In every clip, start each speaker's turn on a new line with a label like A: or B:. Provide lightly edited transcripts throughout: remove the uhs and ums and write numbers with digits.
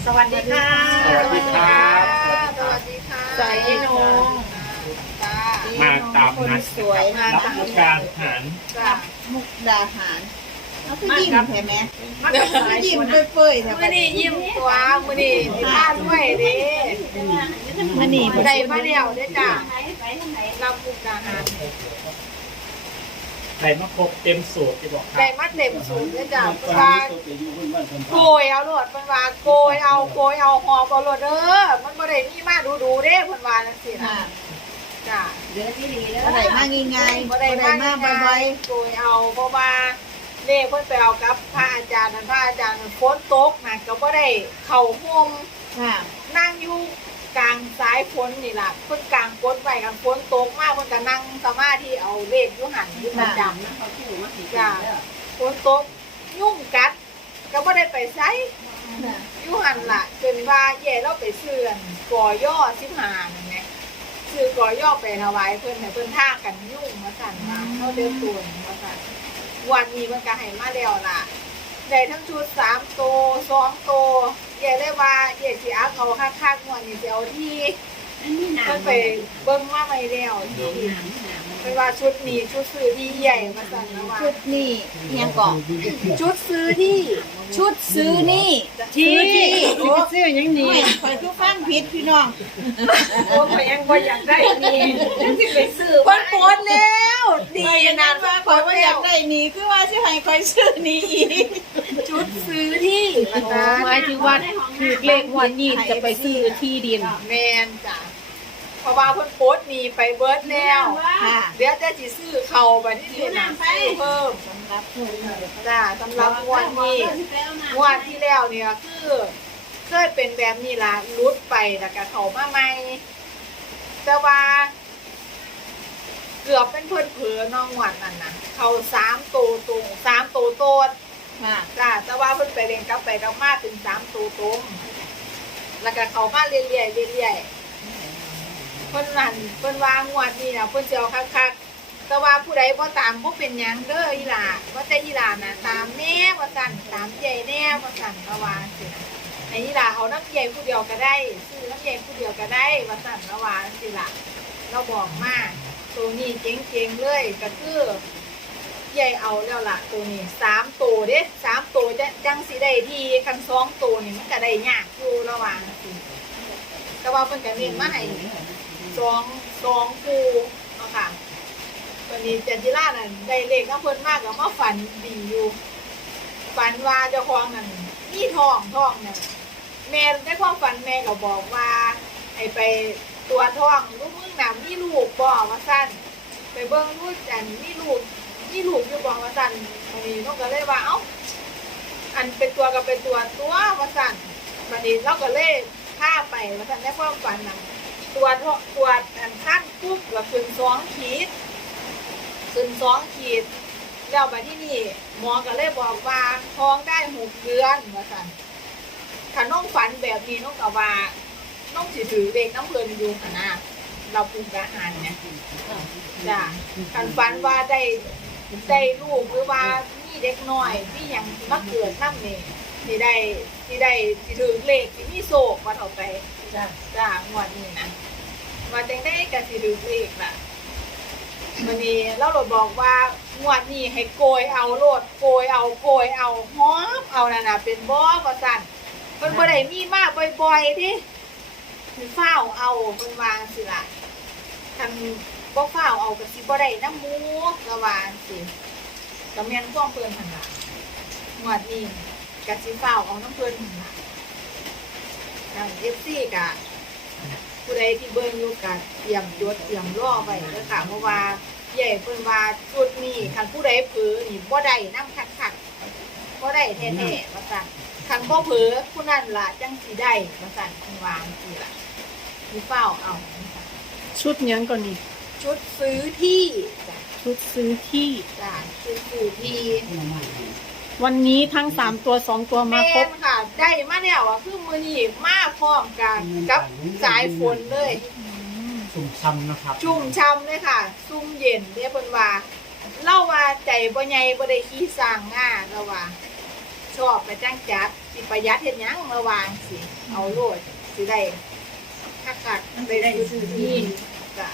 A: สวัสดีค่ะ
B: สวัสดีครับ
C: สวัสดีค่ะ
A: สวัสดีน้อง
B: มาตามนัด
A: สวย
B: รับผู้การทหาร
C: จ้า
A: มุกดาหารเขาก็ยิ้มใช่ไหม
C: มากับสาย
A: ยิ้ม
C: ฝน
A: เปื่อยๆใช่ไหม
C: มื้อนี้ยิ้มตัวมื้อนี้ท่าด้วยเด้
A: มันนี่
C: ได้มาแล้วเด้จ้ารับมุกดาหาร
B: ใส่มาครบเต็มสูตรที่บอกครั
C: ได้
B: บ
C: มาเต็มสูงเด้จ้าเพิ่นว่าโกยเอาโลดเพิ่นว่าโกยเอาหอบเอาโลดเด้อมันบ่ได้มีมาดูๆเด้เพิ่นว่าจังซี่นะ
A: ค่ะ
C: จ้า
A: อะไรมาง่ายๆ
C: บ่
A: อะไร
C: ได้
A: มา
C: มา
A: บ่อย
C: โกยเอาเพราะว่าเลขเพิ่นไปเอากับพระอาจารย์นั่นพระอาจารย์ฝนตกน่ะก็บ่ได้เข้าห่ม
A: ๆค่ะ
C: นั่งอยู่กลางสายฝนนี่ล่ะเพิ่นกลางฝนไปกันฝนตกมากเพิ่นก็นั่งสมาธิเอาเลขอยู่หันอยู่ประจำจ้ะฝนตกยุ่งกัดก็บ่ได้ไปไสอยู่หันล่ะจนว่าแย่เราไปเสื่อนกอย่อ15นั่นแหละซื้อกอย่อไปถวายเพิ่นให้เพิ่นท่ากันยุ่งมาสั่นมาเฮาเดินตัวมาสั่นวันนี้เพิ่นก็ให้มาแล้วล่ะได้ทั้งชุด3ตัว2ตัวแย่ได้ว่าแย่สิอัพเอาคักๆงวดนี้สิเอาที่เพิ่นไปเบิ่งมาใหม่แล้วเป็นว่าชุดนี้ชุดซื้อที่ใหญ่มาสั่นนะว่า
A: ชุดนี่ยังก่อน
C: ชุดซื้อที่
A: ชุดซื้อนี่
C: ที่
A: โอ้ซื้อยังนี่คอยทุกฟังผิดพี่น้อง
C: โอ้ยยังบ่อยากได้นี่จังสิไปซื้อเพิ่นโพสต์แล้วดีนะว่า
A: คอยว่าอยากได้นี่คือว่าสิให้คอยซื้อนี่อีก
C: ชุดซื้อที่มาจ้า
D: หมายถึงว่าถูกเลขงวันนี้จะไปซื้อที่ดิน
C: แม่นจ้ะเพราะว่าเพิ่นโพสต์นี่ไปเบิดแล้ว
A: ค่ะ
C: เดี๋ยวจะสิซื้อเข้าไปที่นี่นะซื้อเพิ่ม
A: สำหรับเพิ่น
C: จ้าสำหรับงวดนี้งวดที่แล้วเนี่ยคือเคยเป็นแบบนี้ล่ะรุดไปแล้วก็เข้ามาใหม่แต่ว่าเกือบเป็นเพิ่นเผลอน้องงวดนั่นน่ะเข้า3ตัวตรง3ตัวโตด
A: ค่ะ
C: จ้าแต่ว่าเพิ่นไปเรียนกลับไปกลับมาถึง3ตัวตรงแล้วก็เข้ามาเรื่อยๆเรื่อยๆเพิ่นนั่นเพิ่นว่างวดนี้น่ะเพิ่นสิเอาคักๆแต่ว่าผู้ใดบ่ตามบ่เป็นหยังเด้ออีหล่าว่าแต่อีหล่าน่ะตามแน่ว่าซั่นตามใหญ่แน่ว่าซั่นระว่าสินะให้อีหล่าเอาน้ำใหญ่ผู้เดียวก็ได้ซื้อน้ำใหญ่ผู้เดียวก็ได้ว่าซั่นระว่าสิล่ะเราบอกมาตัวนี้เจ๋งๆเลยก็คือใหญ่เอาแล้วล่ะตัวนี้3ตัวเด้3ตัวจังสิได้ทีคัน2ตัวนี่มันก็ได้ยากอยู่ระว่าสิแต่ว่าเพิ่นก็เน้นมาให้2คู่เนาะค่ะ วันนี้จันจิราน่ะได้เลขน้ำเพิ่นมากกับมาฝันดีอยู่ฝันว่าเจ้าของนั่นมีทองเนี่ยแม่ในความฝันแม่ก็บอกว่าให้ไปตัวจท้องลูกมึงน่ะมีลูกบ่ว่าซั่นไปเบิ่งลูกจันมีลูกอยู่บ่ว่าซั่นวันนี้น้องก็เลยว่าเอ้าอันเป็นตัวก็เป็นตัวว่าซั่นวันนี้เราก็เลยพาไปว่าซั่นในความฝันน่ะตัวอันขั้นปุ๊บแล้วขึ้น2 ขีดขึ้น2 ขีดแล้วบัดที่นี่หมอก็เลยบอกว่าท้องได้6 เดือนว่าซั่นถ้าน้องฝันแบบนี้น้องก็ว่าน้องสิถือเลขน้ำเพิ่นอยู่หั่นนะเราปรุงอาหารเนี่ยจ้ะคันฝันว่าได้ลูกหรือว่ามีเด็กน้อยมีหยังมาเกิดนำนี่สิได้สิถือเลขสิมีโชคว่าเอาไปจ้ะงวดนี้นะว่าจังได๋ก็สิถือเลขล่ะ วันนี้เราโหลดบอกว่างวดนี้ให้โกยเอาโหลดโกยเอาหอมเอานั่นน่ะเป็นบ่ว่าซั่นเพิ่นบ่ได้มีมาบ่อยๆติสิฟ้าวเอาเพิ่นว่าสิล่ะคันบ่ฟ้าวเอาก็สิบ่ได้น้ำหมูระว่าสิก็แม่นความเพิ่นหั่นล่ะงวดนี้ก็สิฟ้าวเอาน้ำเพิ่นหั่นล่ะทาง FC ก็ผู้ใดที่เบิ่งอยู่ก็เตรียมจดเตรียมรอไว้เด้อค่ะเพราะว่าใหญ่เพิ่นว่าชุดนี้คันผู้ใดเผลอนี่บ่ได้นำคักๆบ่ได้แท้ๆว่าซั่นคันบ่เผลอผู้นั้นล่ะจังสิได้ว่าซั่นเพิ่นว่าจังซี่ล่ะมีเฝ้าเอา
D: ชุดหยังก่อนนี่
C: ชุดซื้อที่จ้ะ
D: ชุดซื้อที่
C: จ้ะชุดซื้อที่
D: วันนี้ทั้ง3ตัว2ตัวมา
C: แม่
D: ครบ
C: นค่ะได้มาแล้วอ่ะคือมื้อนี้มาพร้อมกันกับสายฝนเลย
B: สุ่มซ้ำนะครับ
C: ชุ่มช่ำเลยค่ะ ซุ่มเย็นเรียกเพิ่นว่าเล่าว่าใจบ่ใหญ่บ่ได้ขี้สร้างง่าเราว่า ชอบไปจ้างจัดสิประหยัดเฮ็ดหยังระวางสิเอาโลดสิได้คักๆได้ซื้อที่จ้ะ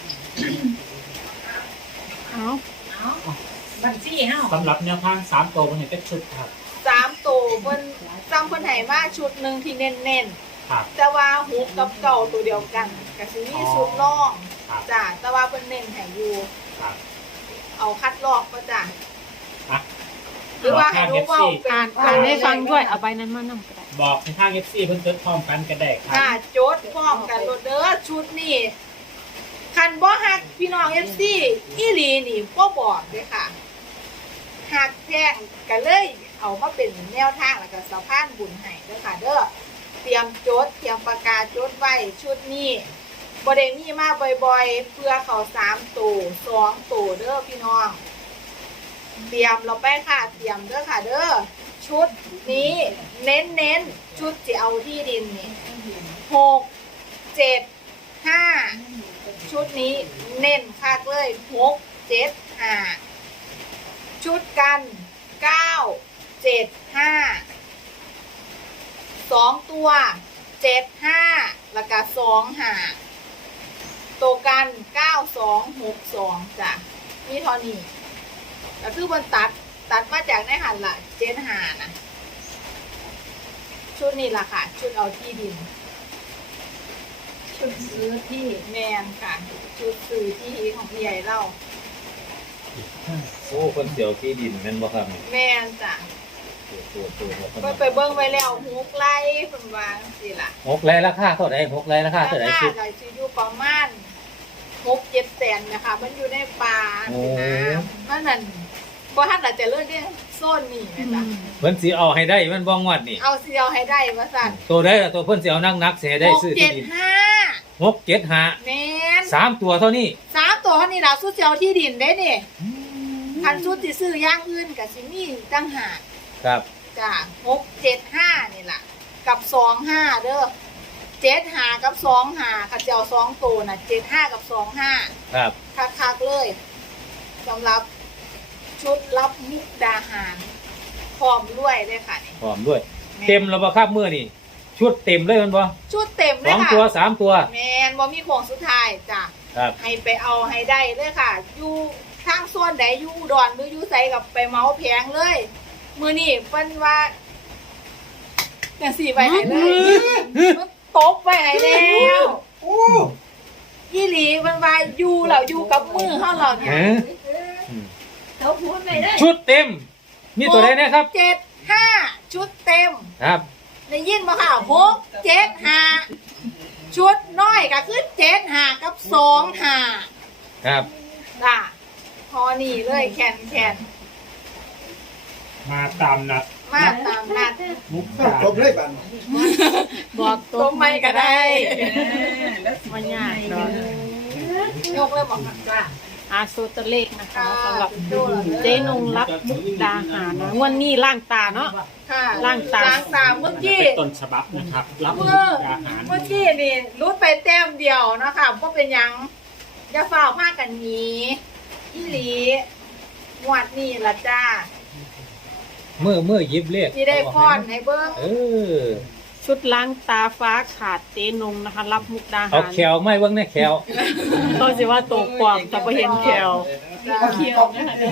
D: เอา
A: เอาบัญชีเฮา
B: สำหรับแนวทาง3ตัวมันเห็นเป็นชุดครับ
C: 3ตัวเพิ่นจำเพิ่นให้มาชุดหนึงที่เน้น
B: ครับ
C: ๆแต่ว่าฮุกกับเก่าตัวเดียวกันก็สิมีชุดน้อง
B: ครับ
C: จ้ะแต่ว่าเพิ่นเน้นให้อยู่
B: ครับ
C: เอาคัดลอกก็จ้ะ
B: อ่ะ
C: หรือว่าให้รู้เว้าเป็
D: อ่านให้ฟังด้วยเอาใบนั้นมานำก็ได้
B: บอกในทาง FC เพิ่นจดพร้อมกันก็ได้ครับ
C: ค่ะโจทย์พร้อมกันโลดเด้อชุดนี้คันบ่ฮักพี่น้อง FC อีหลีนี่บ่บอกเด้อค่ะฮักแท้งก็เลยเอามาเป็นแนวทางแล้วก็สะพานบุญให้เด้อค่ะเด้อเตรียมโจทย์เตรียมปากกาโจทย์ไว้ชุดนี้บ่ได้มีมาบ่อยๆเพื่อเขา3ตัว2ตัวเด้อพี่น้องเตรียมเราไปค่ะเตรียมเด้อค่ะเด้อชุดนี้เน้นๆชุดสิเอาที่ดินนี่6 7 5ชุดนี้เน้นคักเลย6 7 5ชุดกัน9 7 5 2ตัว7 5แล้วก็2 5ตัวกัน9 2 6 2จ้ะนี่เท่านี้ก็คือมันตัดมาจากในหันละ7 5นะชุดนี้ล่ะค่ะ ชุดเอาที่ดิน
A: ชุดซื้อที่
C: แมนค่ะ ชุดซื้อที่ของพี่ใหญ่เล่า
E: โอ้คนเสียวที่ดินแม่นบ่ครับ
C: แมนจ้ะ
E: ตัว
C: ก็ไปเบิ้งไว้แล้วฮุกไล่เป็นวางสิล่ะ
E: หกไรราคาเท่าไหร่หกไรราคาเท่าไหร่
C: รา
E: ชุ
C: คา
E: ด
C: ก็สิอยู่ประมาณ6-7 แสนนะคะ มันอยู่ในป่า
E: โอ้
C: สินะมันนั่นบ่ทันอาจจะเลือกได้โซนนี้นะจ๊ะ
E: เพิ่นสิเอาให้ได้มันบ่งวดนี่
C: เอาสิเอาให้ได้ว่าซั่น
E: ตัวได้ละตัวเพิ่นสิเอานักๆสิให้ได้ซื้อที่ดิน
C: 6-7-5
E: 6-7-5
C: แม่น
E: 3ตัวเท่านี้
C: 3ตัวเท่านี้ล่ะสุดสิเอาที่ดินได้นี่คันสุดสิซื้ออย่างอื่นก็สิมีต่างหาก
E: ครับ
C: จ้ะ6-7-5นี่ล่ะกับ2-5เด้อ7-5กับ2-5ค่ะจะเอา2ตัวน่ะ7-5กับ2-5
E: ครับ
C: คักๆเลยสำหรับชุดรับมุกดาหารพร้อมด้วยเลยค่ะนี่
E: พร้อมด้วย เต็มแล้วบ่ครับมื้อนี่ชุดเต็มเลยมันบ่
C: ชุดเต็มเลยค่ะ
E: 2ตัว3ตัว
C: แมนบ่มีของสุดท้ายจ้ะ
E: ครับ
C: ให้ไปเอาให้ได้เลยค่ะ อยู่ทางส่วนใดอยู่อุดรหรืออยู่ไสกับไปเมาแพงเลย มื้อนี้เพิ่นว่าจังสี่ไปให้เลยมันตบไปให้แล้วอีหลีเพิ่นว่าอยู่แล้วอยู่กับมือเฮาแล้วเนี่ย
E: ฮะ
A: เขาพูดไม่ได้
E: ชุดเต็ม มีตัวใดแน่ครับ
C: 7-5ชุดเต็ม
E: ครับ
C: ได้ยินบ่ค่ะ6-7-5ชุดน้อยก็คือ7-5กับ2-5
E: ครับ
C: จ้ะพอนี่เลยแคน
B: มาตามนัด
C: มาตามนัด
B: มุก
F: เข้า
B: ดา
F: ครบเลยบัน
D: บอก
C: ตรงไม่ก็ได้
D: มันยากเนาะ
C: ยกเลยบอกค่ะ
D: อาสูตรเลขนะคะ
C: ค่ะ
D: สำหรับเจ๊นงรับมุกดาหารนะงวันนี้ล่างตาเนาะ
C: ค่ะ
D: ล้างตา
C: ล้างตาเมื่อกี้
B: เป็นต้นฉบับนะครับ รับมุ
C: เมื่อก
B: ดาหาร
C: เมื่อกี้นี่รุดไปแต้มเดียวเนาะคะก็เป็นหยังจะฝ่าผ้ากันหนี้อีหลีงวดนี่ละจ้า
E: เมื่อหยิบเลข
C: ที่ได้ฟ้อนให้เบิ้ง
E: เออ
D: ชุดล้างตาฟ้าขาดเจ๊นงนะคะ รับมุกดา
E: เอา
D: หาร
E: แขวไม่เบิ่งแน่แขว
D: ก็สิว่าตกกวามแต่พอเห็นแขว
C: เขียวนะคะ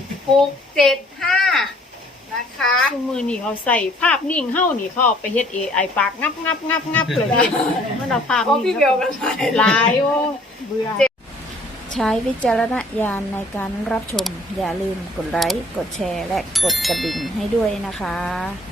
C: 6-7-5นะคะ
D: ทุกมือนี่เขาใส่ภาพนิ่งเฮ้านี่เขาเอาไปเฮ็ด AI ปากงับเลยมันเอาภาพ
C: ก็
D: นิ่ง
C: พี่เบลกันไป
D: หลายโอ้เบื่อ
G: ใช้วิจารณญาณในการรับชม อย่าลืมกดไลค์ กดแชร์ และกดกระดิ่งให้ด้วยนะคะ